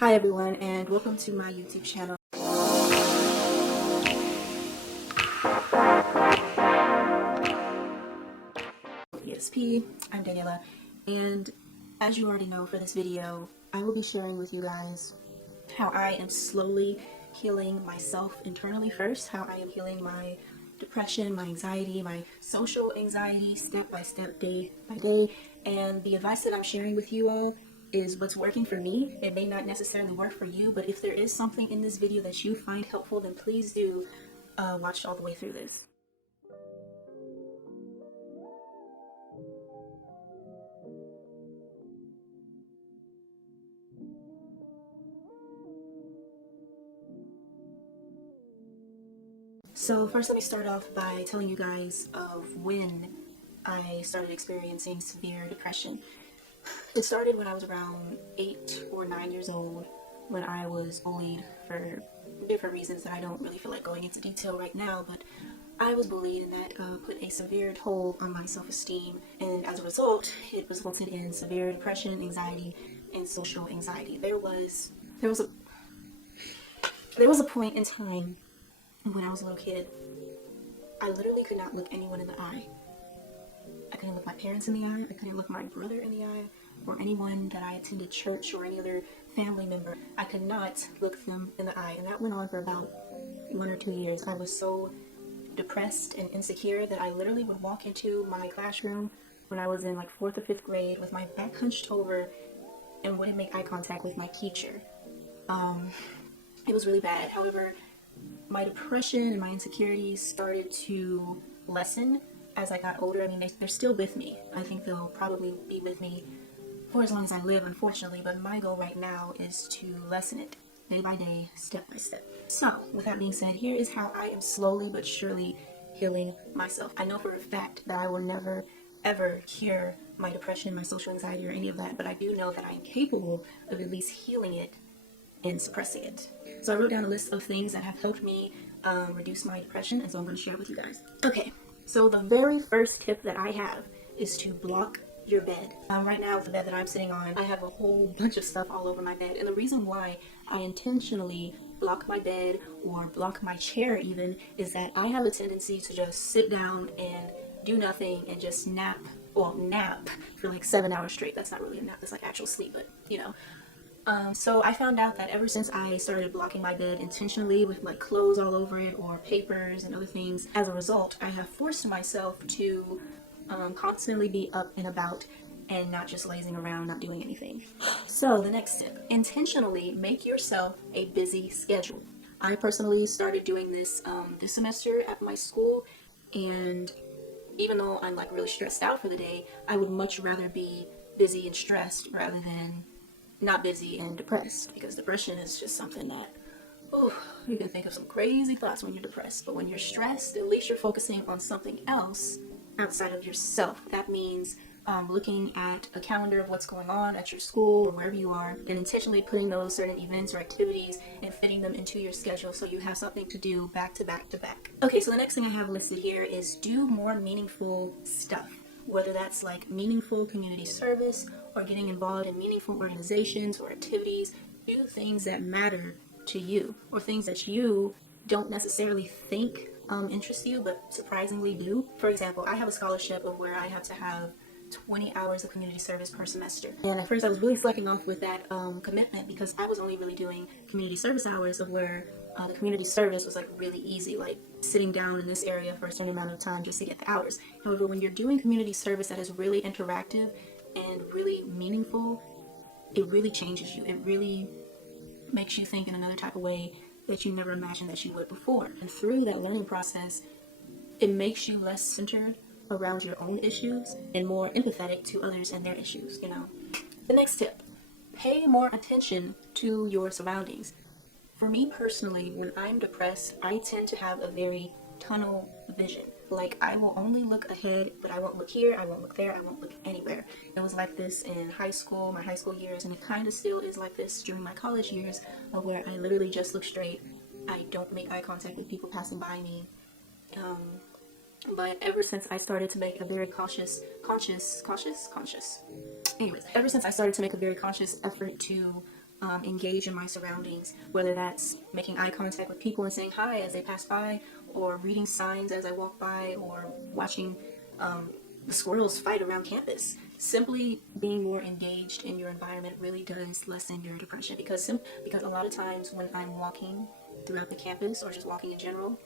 Hi everyone, and welcome to my YouTube channel. ESP, I'm Daniela, and as you already know, for this video, I will be sharing with you guys how I am slowly healing myself internally first, how I am healing my depression, my anxiety, my social anxiety, step by step, day by day, and the advice that I'm sharing with you all is what's working for me. It may not necessarily work for you, but if there is something in this video that you find helpful, then please do watch all the way through this. So first, let me start off by telling you guys of when I started experiencing severe depression. It started when I was around 8 or 9 years old, when I was bullied for different reasons that I don't really feel like going into detail right now, but I was bullied, and that put a severe toll on my self-esteem, and as a result, it resulted in severe depression, anxiety, and social anxiety. There was a point in time when I was a little kid, I literally could not look anyone in the eye. I couldn't look my parents in the eye, I couldn't look my brother in the eye, or anyone that I attended church or any other family member. I could not look them in the eye, and that went on for about 1 or 2 years. I was so depressed and insecure that I literally would walk into my classroom when I was in like 4th or 5th grade with my back hunched over and wouldn't make eye contact with my teacher. It was really bad. However, my depression and my insecurities started to lessen as I got older. I mean, they're still with me. I think they'll probably be with me for as long as I live, unfortunately, but my goal right now is to lessen it day by day, step by step. So, with that being said, here is how I am slowly but surely healing myself. I know for a fact that I will never, ever cure my depression, my social anxiety, or any of that, but I do know that I am capable of at least healing it and suppressing it. So I wrote down a list of things that have helped me reduce my depression, and so I'm going to share it with you guys. Okay, so the very first tip that I have is to block your bed. Right now, the bed that I'm sitting on, I have a whole bunch of stuff all over my bed, and the reason why I intentionally block my bed or block my chair even is that I have a tendency to just sit down and do nothing and just nap for like 7 hours straight. That's not really a nap, that's like actual sleep, but you know. So I found out that ever since I started blocking my bed intentionally with like clothes all over it or papers and other things, as a result, I have forced myself to constantly be up and about and not just lazing around, not doing anything. So the next tip, intentionally make yourself a busy schedule. I personally started doing this this semester at my school, and even though I'm like really stressed out for the day, I would much rather be busy and stressed rather than not busy and depressed, because depression is just something that, oh, you can think of some crazy thoughts when you're depressed, but when you're stressed, at least you're focusing on something else outside of yourself. That means looking at a calendar of what's going on at your school or wherever you are, and intentionally putting those certain events or activities and fitting them into your schedule so you have something to do back to back to back. Okay, so the next thing I have listed here is do more meaningful stuff. Whether that's like meaningful community service or getting involved in meaningful organizations or activities, do things that matter to you or things that you don't necessarily think interest you, but surprisingly do. For example, I have a scholarship of where I have to have 20 hours of community service per semester. And at first I was really slacking off with that commitment because I was only really doing community service hours of where the community service was like really easy, like sitting down in this area for a certain amount of time just to get the hours. However, when you're doing community service that is really interactive and really meaningful, it really changes you. It really makes you think in another type of way that you never imagined that you would before. And through that learning process, it makes you less centered around your own issues and more empathetic to others and their issues, you know. The next tip, pay more attention to your surroundings. For me personally, when I'm depressed, I tend to have a very tunnel vision. Like, I will only look ahead, but I won't look here, I won't look there, I won't look anywhere. It was like this in high school, my high school years, and it kind of still is like this during my college years, of where I literally just look straight. I don't make eye contact with people passing by me. But ever since I started to make a very conscious effort to engage in my surroundings, whether that's making eye contact with people and saying hi as they pass by, or reading signs as I walk by, or watching the squirrels fight around campus. Simply being more engaged in your environment really does lessen your depression, because a lot of times when I'm walking throughout the campus or just walking in general,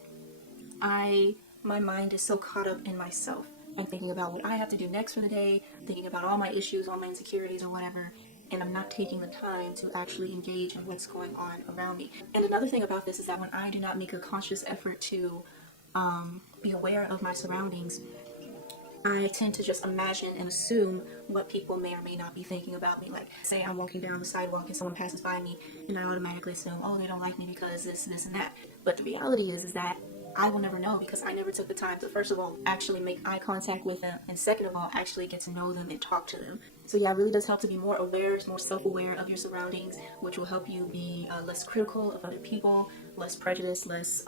my mind is so caught up in myself and thinking about what I have to do next for the day, thinking about all my issues, all my insecurities or whatever, and I'm not taking the time to actually engage in what's going on around me. And another thing about this is that when I do not make a conscious effort to be aware of my surroundings, I tend to just imagine and assume what people may or may not be thinking about me. Like, say I'm walking down the sidewalk and someone passes by me, and I automatically assume, oh, they don't like me because this, and that. But the reality is that I will never know, because I never took the time to, first of all, actually make eye contact with them, and second of all, actually get to know them and talk to them. So yeah, it really does help to be more aware, more self-aware of your surroundings, which will help you be less critical of other people, less prejudiced, less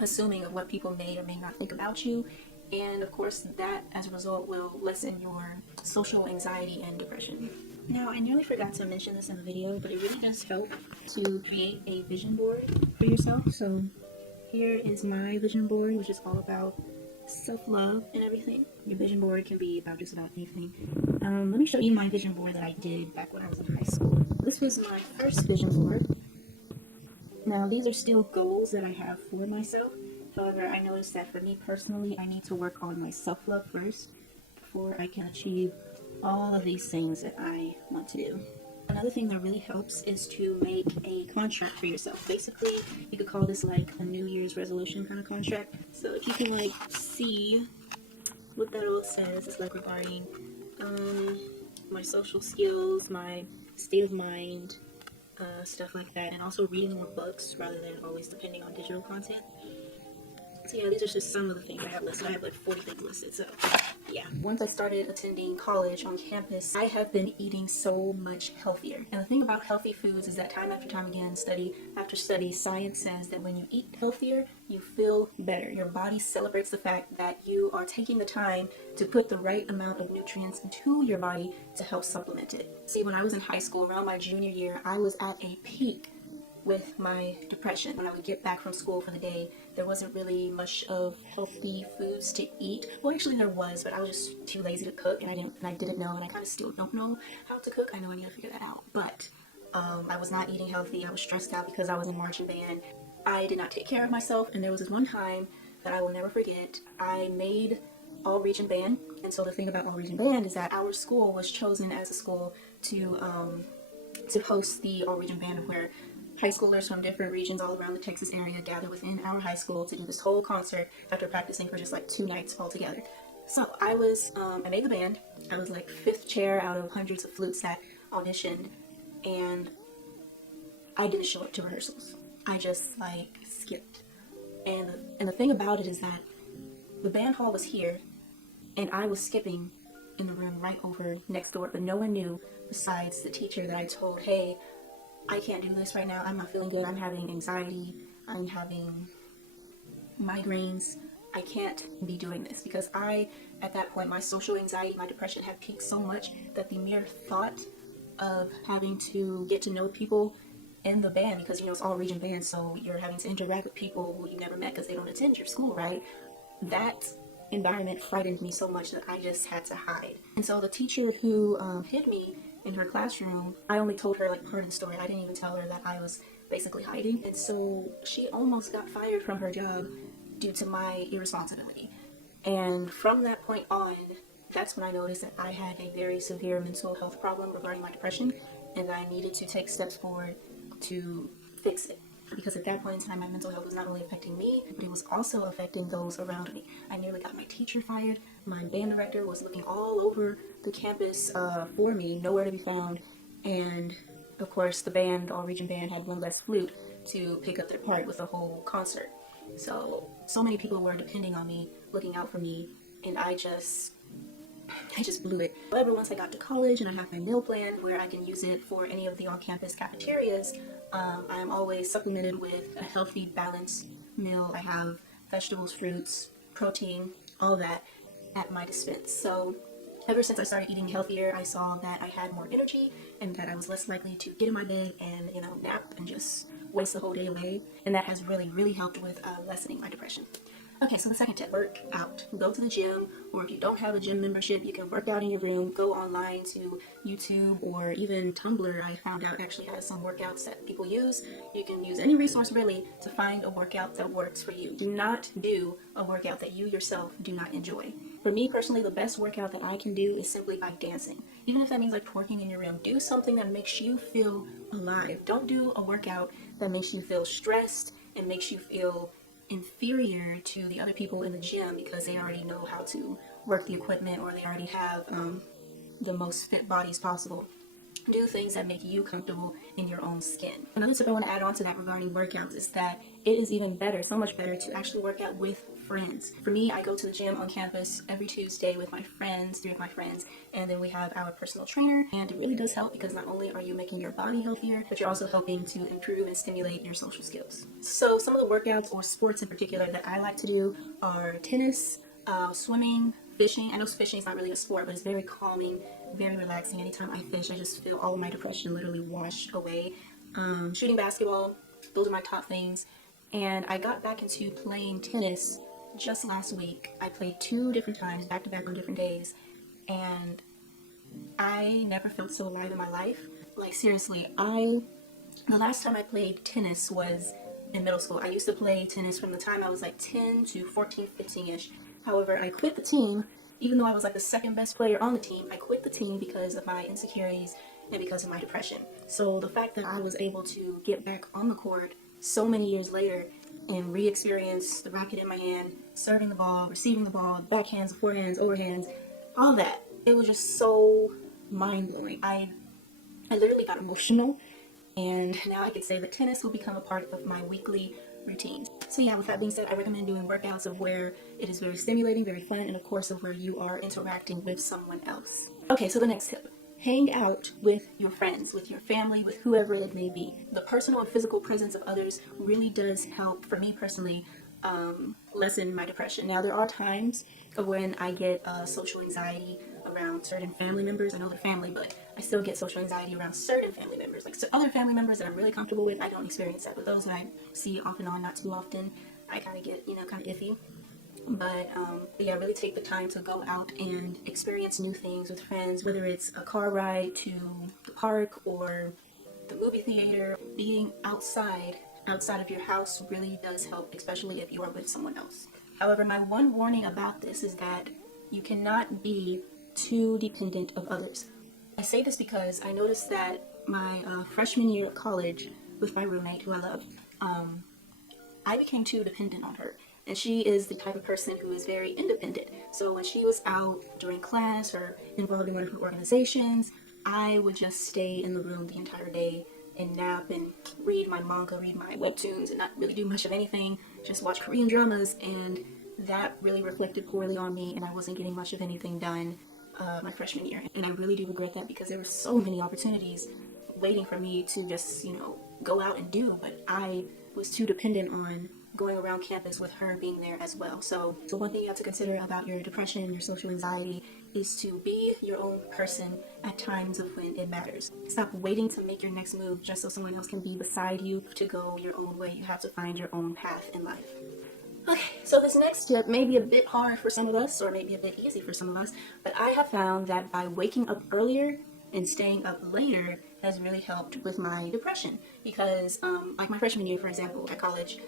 assuming of what people may or may not think about you. And of course, that as a result will lessen your social anxiety and depression. Now, I nearly forgot to mention this in the video, but it really does help to create a vision board for yourself. So here is my vision board, which is all about self-love and everything. Your vision board can be about just about anything. Let me show you my vision board that I did back when I was in high school. This was my first vision board. Now, these are still goals that I have for myself. However, I noticed that for me personally, I need to work on my self-love first before I can achieve all of these things that I want to do. Another thing that really helps is to make a contract for yourself. Basically, you could call this like a New Year's resolution kind of contract. So if you can like see what that all says, it's like regarding my social skills, my state of mind, stuff like that, and also reading more books rather than always depending on digital content. So yeah, these are just some of the things I have listed. I have like 40 things listed, so yeah. Once I started attending college on campus, I have been eating so much healthier. And the thing about healthy foods is that time after time again, study after study, science says that when you eat healthier, you feel better. Your body celebrates the fact that you are taking the time to put the right amount of nutrients into your body to help supplement it. See, when I was in high school, around my junior year, I was at a peak with my depression. When I would get back from school for the day, there wasn't really much of healthy foods to eat. Well, actually there was, but I was just too lazy to cook, and I didn't know, and I kind of still don't know how to cook. I know I need to figure that out, but I was not eating healthy. I was stressed out because I was in marching band. I did not take care of myself, and there was this one time that I will never forget. I made all region band, and so the thing about all region band is that our school was chosen as a school to host the all region band, where high schoolers from different regions all around the Texas area gather within our high school to do this whole concert after practicing for just like 2 nights all together. So I made the band. I was like 5th chair out of hundreds of flutes that auditioned, and I didn't show up to rehearsals. I just like skipped. And the thing about it is that the band hall was here, and I was skipping in the room right over next door, but no one knew besides the teacher that I told, hey, I can't do this right now. I'm not feeling good. I'm having anxiety. I'm having migraines. I can't be doing this, because at that point, my social anxiety, my depression had peaked so much that the mere thought of having to get to know people in the band, because it's all region band, so you're having to interact with people who you never met because they don't attend your school, right? That environment frightened me so much that I just had to hide. And so the teacher who hid me in her classroom, I only told her like part of the story. I didn't even tell her that I was basically hiding. And so she almost got fired from her job due to my irresponsibility. And from that point on, that's when I noticed that I had a very severe mental health problem regarding my depression, and I needed to take steps forward to fix it. Because at that point in time, my mental health was not only affecting me, but it was also affecting those around me. I nearly got my teacher fired. My band director was looking all over the campus for me, nowhere to be found. And of course, the band, all region band, had one less flute to pick up their part with the whole concert. So many people were depending on me, looking out for me, and I just blew it. However, once I got to college and I have my meal plan where I can use it for any of the on-campus cafeterias, I'm always supplemented with a healthy, balanced meal. I have vegetables, fruits, protein, all that at my dispense. So Ever since I started eating healthier, I saw that I had more energy and that I was less likely to get in my bed and, nap and just waste the whole day away. And that has really, really helped with lessening my depression. Okay, so the second tip, work out. Go to the gym, or if you don't have a gym membership, you can work out in your room. Go online to YouTube or even Tumblr. I found out actually has some workouts that people use. You can use any resource really to find a workout that works for you. Do not do a workout that you yourself do not enjoy. For me personally, the best workout that I can do is simply by dancing. Even if that means like twerking in your room, do something that makes you feel alive. Don't do a workout that makes you feel stressed and makes you feel inferior to the other people in the gym because they already know how to work the equipment or they already have the most fit bodies possible. Do things that make you comfortable in your own skin. Another tip I want to add on to that regarding workouts is that it is even better, so much better, to actually work out with friends. For me, I go to the gym on campus every Tuesday with my friends, 3 of my friends, and then we have our personal trainer, and it really does help because not only are you making your body healthier, but you're also helping to improve and stimulate your social skills. So some of the workouts or sports in particular that I like to do are tennis, swimming, fishing. I know fishing is not really a sport, but it's very calming, very relaxing. Anytime I fish, I just feel all of my depression literally wash away. Shooting basketball, those are my top things. And I got back into playing tennis just last week. I played 2 different times, back to back on different days, and I never felt so alive in my life. Like seriously, the last time I played tennis was in middle school. I used to play tennis from the time I was like 10 to 14, 15-ish. However, I quit the team, even though I was like the second best player on the team. I quit the team because of my insecurities and because of my depression. So the fact that I was able to get back on the court so many years later and re-experience the racket in my hand, serving the ball, receiving the ball, backhands, forehands, overhands, all that, it was just so mind-blowing. I literally got emotional, and now I can say that tennis will become a part of my weekly routine. So yeah, with that being said, I recommend doing workouts of where it is very stimulating, very fun, and of course of where you are interacting with someone else. Okay, so the next tip. Hang out with your friends, with your family, with whoever it may be. The personal and physical presence of others really does help, for me personally, lessen my depression. Now, there are times of when I get social anxiety around certain family members. I know they're family, but I still get social anxiety around certain family members. Like other family members that I'm really comfortable with, I don't experience that. But those that I see off and on, not too often, I kind of get, kind of iffy. But yeah, really take the time to go out and experience new things with friends, whether it's a car ride to the park or the movie theater. Being outside of your house really does help, especially if you are with someone else. However, my one warning about this is that you cannot be too dependent of others. I say this because I noticed that my freshman year of college with my roommate, who I love, I became too dependent on her. And she is the type of person who is very independent. So when she was out during class or involved in one of her organizations, I would just stay in the room the entire day and nap and read my manga, read my webtoons, and not really do much of anything, just watch Korean dramas. And that really reflected poorly on me, and I wasn't getting much of anything done my freshman year. And I really do regret that because there were so many opportunities waiting for me to just, go out and do, but I was too dependent on going around campus with her being there as well. So one thing you have to consider about your depression, your social anxiety, is to be your own person at times of when it matters. Stop waiting to make your next move just so someone else can be beside you to go your own way. You have to find your own path in life. Okay, so this next tip may be a bit hard for some of us, or maybe a bit easy for some of us, but I have found that by waking up earlier and staying up later has really helped with my depression. Because like my freshman year, for example, at college,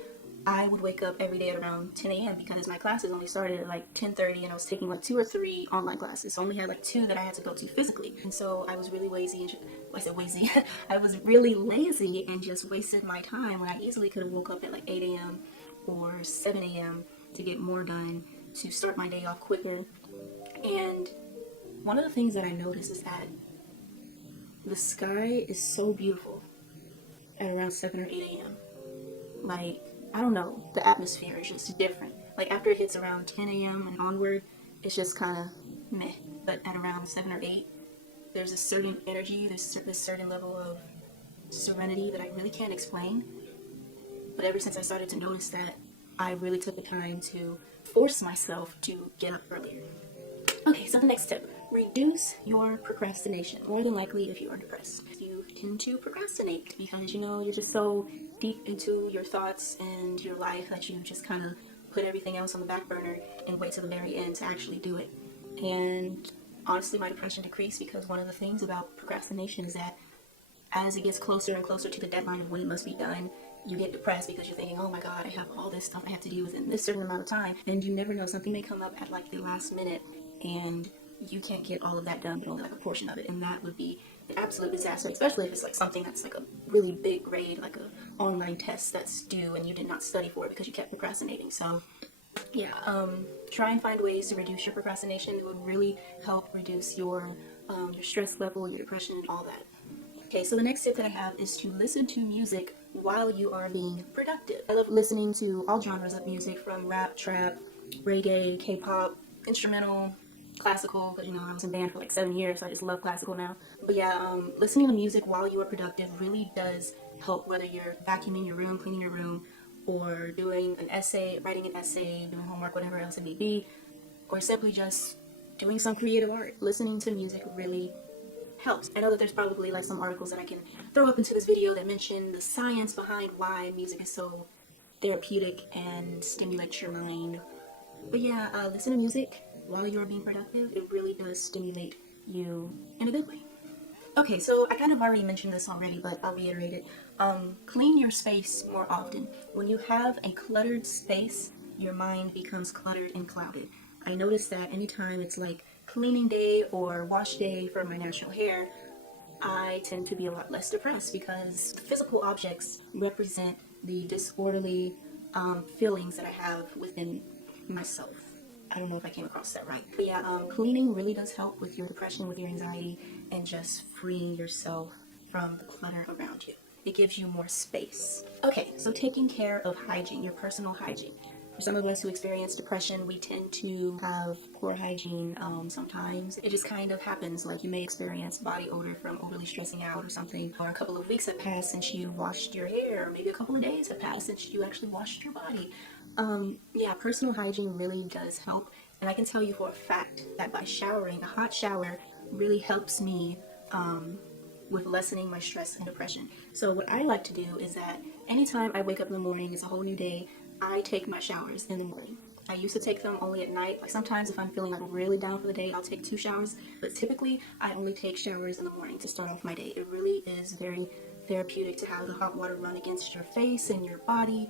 I would wake up every day at around 10 a.m. because my classes only started at like 10:30, and I was taking like 2 or 3 online classes. So I only had like 2 that I had to go to physically. And so I was really lazy, I was really lazy and just wasted my time when I easily could have woke up at like 8 a.m. or 7 a.m. to get more done, to start my day off quicker. And one of the things that I noticed is that the sky is so beautiful at around 7 or 8 a.m. Like, I don't know, the atmosphere is just different. Like after it hits around 10 a.m. and onward, it's just kind of meh. But at around 7 or 8, there's a certain energy, there's this certain level of serenity that I really can't explain. But ever since I started to notice that, I really took the time to force myself to get up earlier. Okay, so the next tip. reduce your procrastination. More than likely, if you are depressed, you tend to procrastinate because, you know, you're just so deep into your thoughts and your life that you just kind of put everything else on the back burner and wait till the very end to actually do it. And honestly, my depression decreased because one of the things about procrastination is that as it gets closer and closer to the deadline of when it must be done, you get depressed because you're thinking, oh my god, I have all this stuff I have to do within this certain amount of time. And you never know, something may come up at like the last minute and you can't get all of that done, but only like a portion of it. And that would be an absolute disaster, especially if it's like something that's like a really big grade, like a online test that's due and you did not study for it because you kept procrastinating. So yeah, try and find ways to reduce your procrastination. It would really help reduce your stress level, your depression, and all that. Okay, so the next tip that I have is to listen to music while you are being productive. I love listening to all genres of music, from rap, trap, reggae, K-pop, instrumental, classical, because, you know, I was in band for like 7 years, so I just love classical now. But yeah, listening to music while you are productive really does help, whether you're vacuuming your room, cleaning your room, or doing an essay, writing an essay, doing homework, whatever else it may be, or simply just doing some creative art. Listening to music really helps. I know that there's probably like some articles that I can throw up into this video that mention the science behind why music is so therapeutic and stimulates your mind. But yeah, listen to music while you're being productive. It really does stimulate you in a good way. Okay, so I kind of already mentioned this already, but I'll reiterate it. Clean your space more often. When you have a cluttered space, your mind becomes cluttered and clouded. I noticed that anytime it's like cleaning day or wash day for my natural hair, I tend to be a lot less depressed because physical objects represent the disorderly feelings that I have within myself. I don't know if I came across that right. But yeah, cleaning really does help with your depression, with your anxiety, and just freeing yourself from the clutter around you. It gives you more space. Okay, so taking care of hygiene, your personal hygiene. For some of us who experience depression, we tend to have poor hygiene sometimes. It just kind of happens, like you may experience body odor from overly stressing out or something, or a couple of weeks have passed since you washed your hair, or maybe a couple of days have passed since you actually washed your body. Yeah, personal hygiene really does help, and I can tell you for a fact that by showering, a hot shower really helps me with lessening my stress and depression. So what I like to do is that anytime I wake up in the morning, it's a whole new day, I take my showers in the morning. I used to take them only at night. Like sometimes if I'm feeling like really down for the day, I'll take 2 showers, but typically I only take showers in the morning to start off my day. It really is very therapeutic to have the hot water run against your face and your body,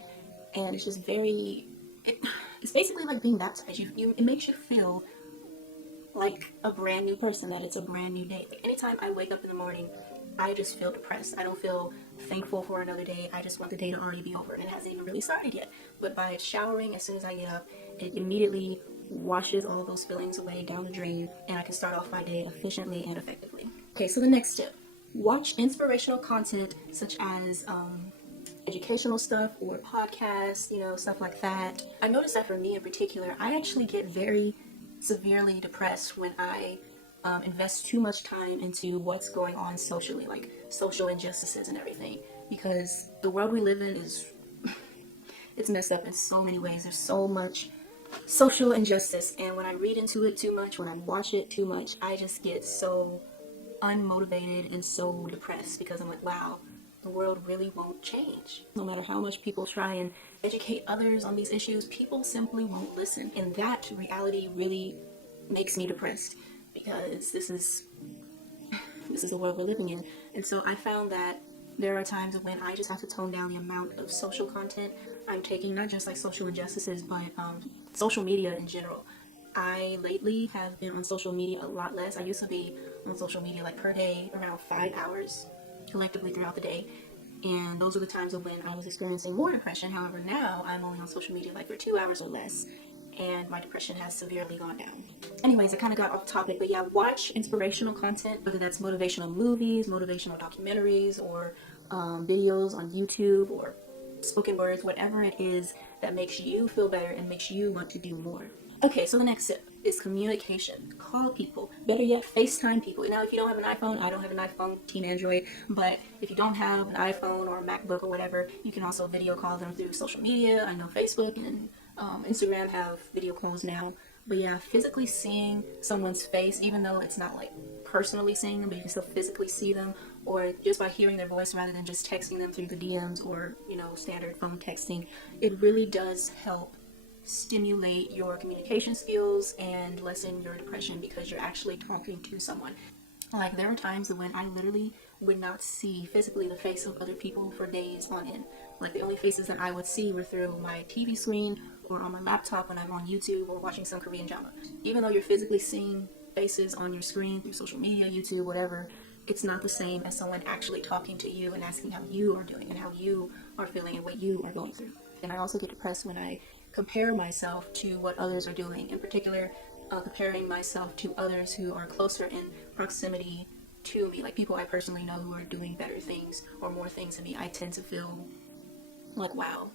and it's just it's basically like being baptized. It makes you feel like a brand new person, that it's a brand new day. Like anytime I wake up in the morning, I just feel depressed. I don't feel thankful for another day. I just want the day to already be over, and it hasn't even really started yet. But by showering, as soon as I get up, it immediately washes all those feelings away down the drain, and I can start off my day efficiently and effectively. Okay, so the next tip. Watch inspirational content such as educational stuff or podcasts, you know, stuff like that. I noticed that for me in particular, I actually get very severely depressed when I invest too much time into what's going on socially, like social injustices and everything, because the world we live in is it's messed up in so many ways. There's so much social injustice, and when I read into it too much, when I watch it too much, I just get so unmotivated and so depressed because I'm like, wow, the world really won't change. No matter how much people try and educate others on these issues, people simply won't listen, and that reality really makes me depressed, because this is the world we're living in. And so I found that there are times when I just have to tone down the amount of social content I'm taking, not just like social injustices, but social media in general. I lately have been on social media a lot less. I used to be on social media like per day around 5 hours collectively throughout the day, and those are the times of when I was experiencing more depression. However, now I'm only on social media like for 2 hours or less, and my depression has severely gone down. Anyways, I kind of got off topic, but yeah, watch inspirational content, whether that's motivational movies, motivational documentaries, or videos on YouTube, or spoken words, whatever it is that makes you feel better and makes you want to do more. Okay, so the next tip is communication. Call people. Better yet, FaceTime people. Now, if you don't have an iPhone, I don't have an iPhone, Team Android, but if you don't have an iPhone or a MacBook or whatever, you can also video call them through social media. I know Facebook and Instagram have video calls now. But yeah, physically seeing someone's face, even though it's not like personally seeing them, but you can still physically see them, or just by hearing their voice rather than just texting them through the DMs or, you know, standard phone texting, it really does help stimulate your communication skills and lessen your depression because you're actually talking to someone. Like, there were times when I literally would not see physically the face of other people for days on end. Like, the only faces that I would see were through my TV screen or on my laptop when I'm on YouTube or watching some Korean drama. Even though you're physically seeing faces on your screen through social media, YouTube, whatever, it's not the same as someone actually talking to you and asking how you are doing and how you are feeling and what you are going through. And I also get depressed when I compare myself to what others are doing, in particular comparing myself to others who are closer in proximity to me, like people I personally know who are doing better things or more things than me. I tend to feel like, wow,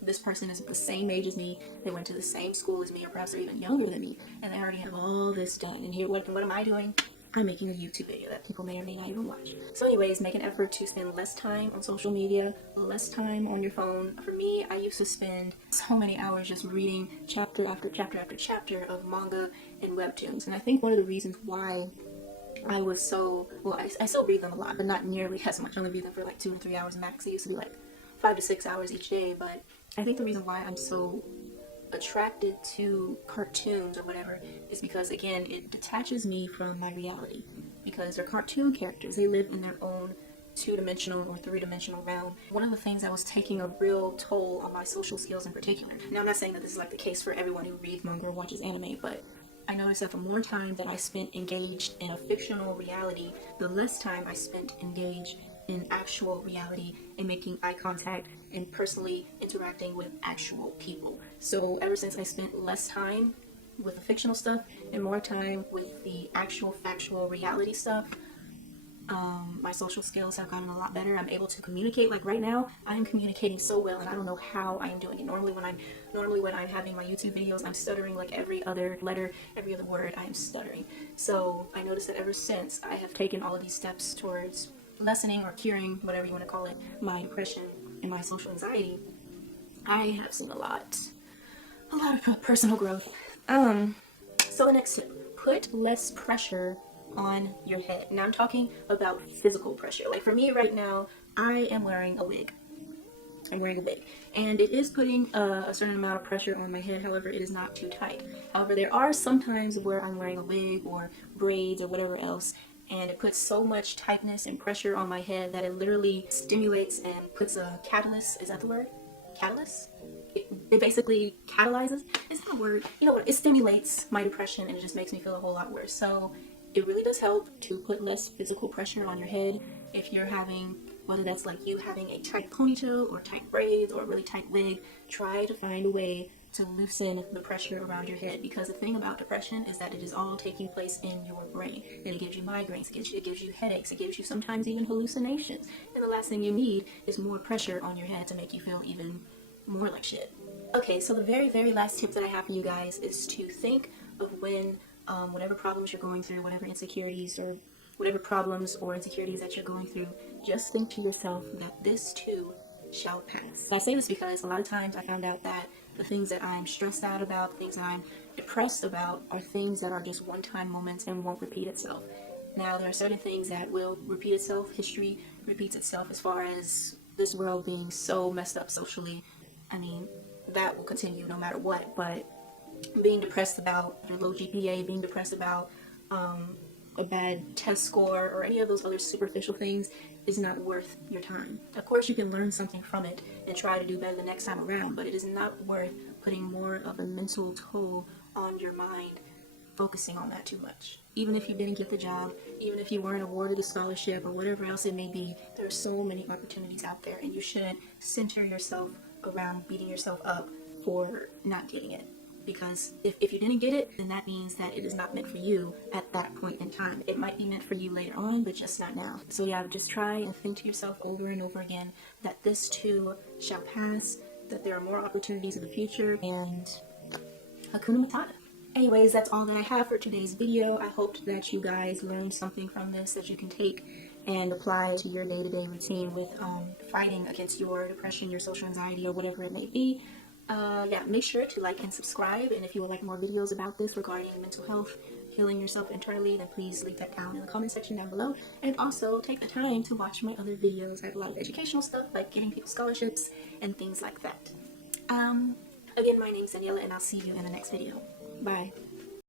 this person is the same age as me, they went to the same school as me, or perhaps they're even younger than me, and they already have all this done. And here, what am I doing? I'm making a YouTube video that people may or may not even watch. So anyways, make an effort to spend less time on social media, less time on your phone. For me, I used to spend so many hours just reading chapter after chapter after chapter of manga and webtoons. And I think one of the reasons why I was so, well, I still read them a lot, but not nearly as much. I only read them for like 2 or 3 hours max. It used to be like 5 to 6 hours each day. But I think the reason why I'm so attracted to cartoons or whatever is because, again, it detaches me from my reality, because they're cartoon characters. They live in their own 2-dimensional or 3-dimensional realm. One of the things that was taking a real toll on my social skills in particular, now I'm not saying that this is like the case for everyone who reads manga or watches anime, but I noticed that the more time that I spent engaged in a fictional reality, the less time I spent engaged in actual reality and making eye contact and personally interacting with actual people. So ever since I spent less time with the fictional stuff and more time with the actual factual reality stuff, my social skills have gotten a lot better. I'm able to communicate. Like right now, I am communicating so well, and I don't know how I am doing it. Normally when I'm having my YouTube videos, I'm stuttering like every other letter, every other word, I am stuttering. So I noticed that ever since I have taken all of these steps towards lessening or curing, whatever you want to call it, my depression and my social anxiety, I have seen a lot of personal growth. So the next tip, put less pressure on your head. Now I'm talking about physical pressure. Like for me right now, I am wearing a wig. I'm wearing a wig, and it is putting a certain amount of pressure on my head. However, it is not too tight. However, there are some times where I'm wearing a wig or braids or whatever else, and it puts so much tightness and pressure on my head that it literally stimulates and puts a catalyst. Is that the word? Catalyst? It basically catalyzes. Is that a word? You know what? It stimulates my depression, and it just makes me feel a whole lot worse. So it really does help to put less physical pressure on your head if you're having, whether that's like you having a tight ponytail or tight braids or a really tight wig. Try to find a way to loosen the pressure around your head, because the thing about depression is that it is all taking place in your brain, and it gives you migraines, it gives you headaches, it gives you sometimes even hallucinations, and the last thing you need is more pressure on your head to make you feel even more like shit. Okay, so the very last tip that I have for you guys is to think of when whatever problems you're going through, whatever insecurities or whatever problems or insecurities that you're going through, just think to yourself that this too shall pass. I say this because a lot of times I found out that the things that I'm stressed out about, the things that I'm depressed about, are things that are just one-time moments and won't repeat itself. Now, there are certain things that will repeat itself. History repeats itself as far as this world being so messed up socially. I mean, that will continue no matter what, but being depressed about your low GPA, being depressed about a bad test score, or any of those other superficial things is not worth your time. Of course, you can learn something from it and try to do better the next time around, but it is not worth putting more of a mental toll on your mind focusing on that too much. Even if you didn't get the job, even if you weren't awarded a scholarship or whatever else it may be, there are so many opportunities out there, and you shouldn't center yourself around beating yourself up for not getting it. Because if you didn't get it, then that means that it is not meant for you at that point in time. It might be meant for you later on, but just not now. So yeah, just try and think to yourself over and over again that this too shall pass, that there are more opportunities in the future, and Hakuna Matata. Anyways, that's all that I have for today's video. I hoped that you guys learned something from this that you can take and apply to your day-to-day routine with fighting against your depression, your social anxiety, or whatever it may be. Yeah, make sure to like and subscribe, and if you would like more videos about this regarding mental health, healing yourself internally, then please leave that down in the comment section down below. And also take the time to watch my other videos. I have a lot of educational stuff like getting people scholarships and things like that. Again, my name's Daniela, and I'll see you in the next video. Bye.